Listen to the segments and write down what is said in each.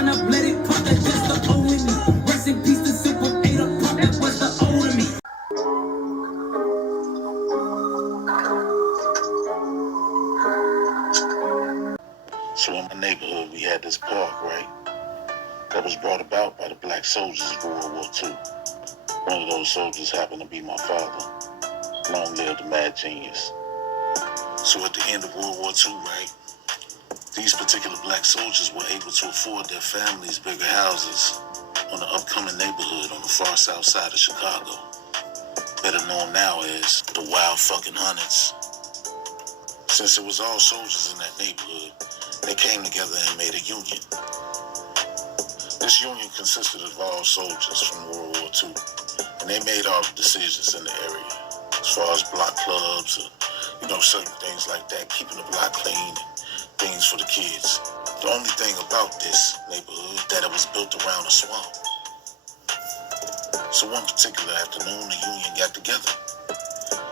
run up, let it pop, that's just the old in me. Rest in peace to Silk from Aydah Park, that was the old of me. So in my neighborhood, we had this park, right? That was brought about by the black soldiers of World War II. One of those soldiers happened to be my father. Long live the mad genius. So at the end of World War II, right, these particular black soldiers were able to afford their families bigger houses on the upcoming neighborhood on the far south side of Chicago. Better known now as the Wild Fucking Hundreds. Since it was all soldiers in that neighborhood, they came together and made a union. This union consisted of all soldiers from World War II, and they made all the decisions in the area, as far as block clubs, certain things like that, keeping the block clean, things for the kids. The only thing about this neighborhood that it was built around a swamp. So one particular afternoon, the union got together,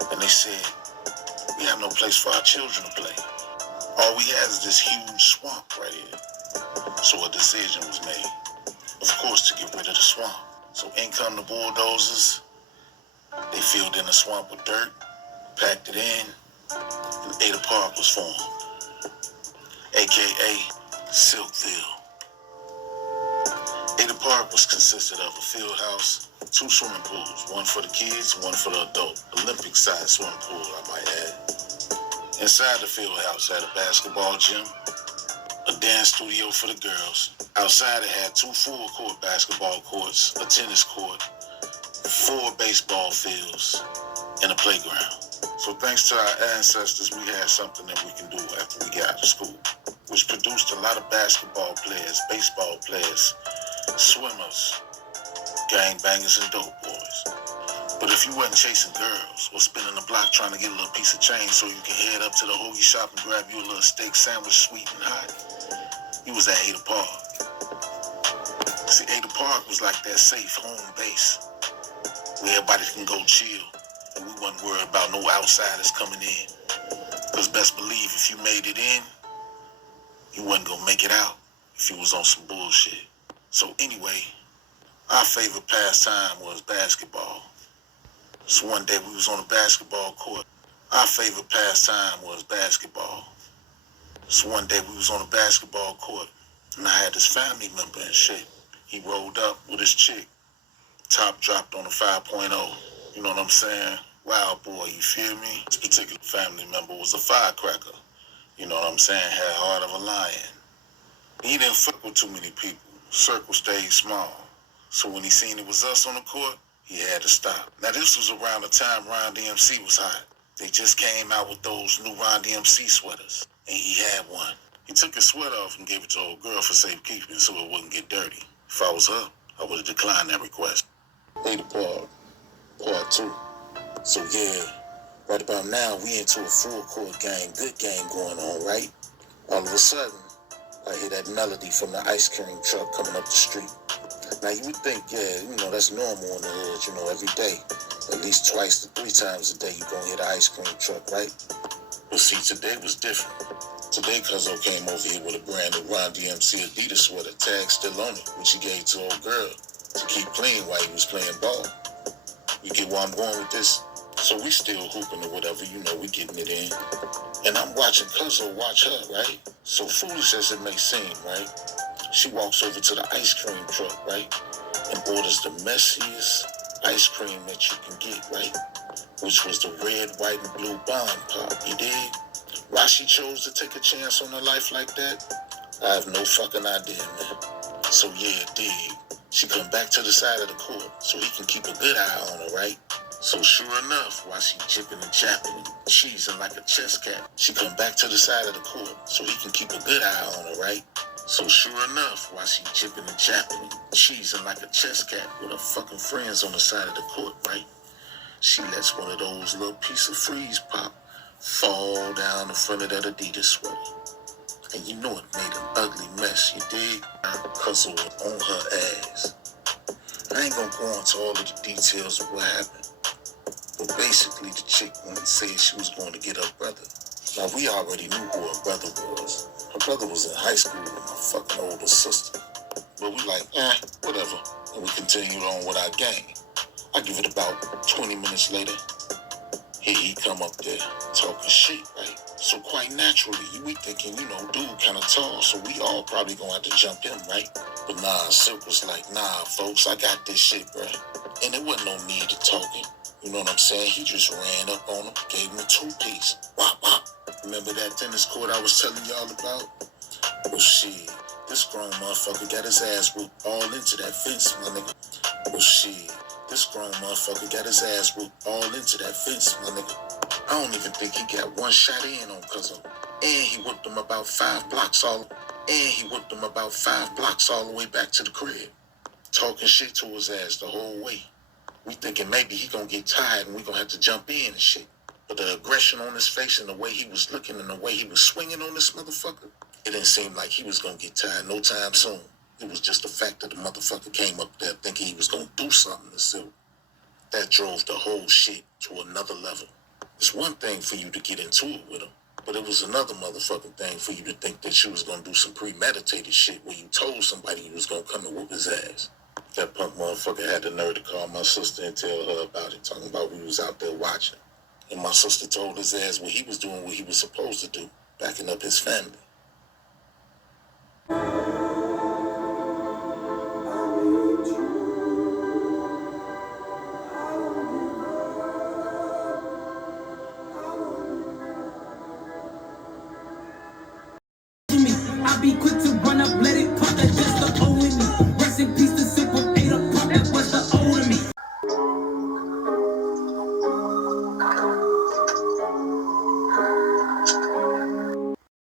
and they said, we have no place for our children to play. All we have is this huge swamp right here. So a decision was made, of course, to get rid of the swamp. So in come the bulldozers. They filled in the swamp with dirt, packed it in, and Aydah Park was formed, aka SilkVille. Aydah Park was consisted of a field house, 2 swimming pools, one for the kids, one for the adult, Olympic-sized swimming pool, I might add. Inside the field house had a basketball gym, a dance studio for the girls. Outside it had 2 full-court basketball courts, a tennis court, 4 baseball fields, and a playground. So thanks to our ancestors, we had something that we can do after we got out of school, which produced a lot of basketball players, baseball players, swimmers, gangbangers, and dope boys. But if you wasn't chasing girls or spinning the block trying to get a little piece of change so you can head up to the hoagie shop and grab you a little steak sandwich, sweet and hot, you was at Aydah Park. See, Aydah Park was like that safe home base where everybody can go chill, and we wasn't worried about no outsiders coming in. Because best believe if you made it in, you wasn't gonna make it out if you was on some bullshit. So anyway, our favorite pastime was basketball. So one day we was on a basketball court. Our favorite pastime was basketball. So one day we was on a basketball court, and I had this family member and shit. He rolled up with his chick. Top dropped on a 5.0. You know what I'm saying? Wild boy, you feel me? This particular family member was a firecracker. You know what I'm saying? Had heart of a lion. He didn't fuck with too many people. Circle stayed small. So when he seen it was us on the court, he had to stop. Now this was around the time Run DMC was hot. They just came out with those new Run DMC sweaters, and he had one. He took his sweater off and gave it to old girl for safekeeping so it wouldn't get dirty. If I was her, I would have declined that request. Aydah Park, Part 2. So yeah, right about now we into a full court game, good game going on, right? All of a sudden, I hear that melody from the ice cream truck coming up the street. Now you would think, yeah, that's normal in the hood, every day. At least 2 to 3 times a day you gonna hit an ice cream truck, right? But see, today was different. Today, Cuzzo came over here with a brand new Run DMC Adidas sweater, tag still on it, which he gave to old girl to keep clean while he was playing ball. You get where I'm going with this? So we still hooping or whatever, we getting it in. And I'm watching Cuzzo watch her, right? So foolish as it may seem, right? She walks over to the ice cream truck, right? And orders the messiest ice cream that you can get, right? Which was the red, white, and blue bomb pop, you dig? Why she chose to take a chance on her life like that, I have no fucking idea, man. So yeah, dig. She come back to the side of the court so he can keep a good eye on her, right? So sure enough, while she chipping and chapping and cheesing like a chess cat, she come back to the side of the court so he can keep a good eye on her, right? So sure enough, while she chipping and chapping and cheesing like a chess cat with her fucking friends on the side of the court, right? She lets one of those little piece of freeze pop fall down the front of that Adidas sweater. And you know it made an ugly mess, you dig? Cuzzo was on her ass. I ain't gonna go into all of the details of what happened. But basically the chick went and said she was going to get her brother. Now we already knew who her brother was. Her brother was in high school with my fucking older sister. But we like, whatever. And we continued on with our game. I give it about 20 minutes later. Here he come up there talking shit, right? So quite naturally, we thinking, dude kind of tall, so we all probably gonna have to jump him, right? But nah, Silk was like, nah, folks, I got this shit, bruh. And there wasn't no need to talking. You know what I'm saying? He just ran up on him, gave him a two-piece. Wop, wop. Remember that tennis court I was telling y'all about? Well, shit, this grown motherfucker got his ass whooped all into that fence, my nigga. Well, shit, this grown motherfucker got his ass whooped all into that fence, my nigga. I don't even think he got one shot in on cousin. And he whipped him about 5 blocks all the way back to the crib. Talking shit to his ass the whole way. We thinking maybe he gonna get tired and we gonna have to jump in and shit. But the aggression on his face and the way he was looking and the way he was swinging on this motherfucker, it didn't seem like he was gonna get tired no time soon. It was just the fact that the motherfucker came up there thinking he was gonna do something to Silk. That drove the whole shit to another level. It's one thing for you to get into it with him, but it was another motherfucking thing for you to think that you was gonna do some premeditated shit where you told somebody you was gonna come and whoop his ass. That punk motherfucker had the nerve to call my sister and tell her about it, talking about we was out there watching. And my sister told his ass what he was doing, what he was supposed to do, backing up his family.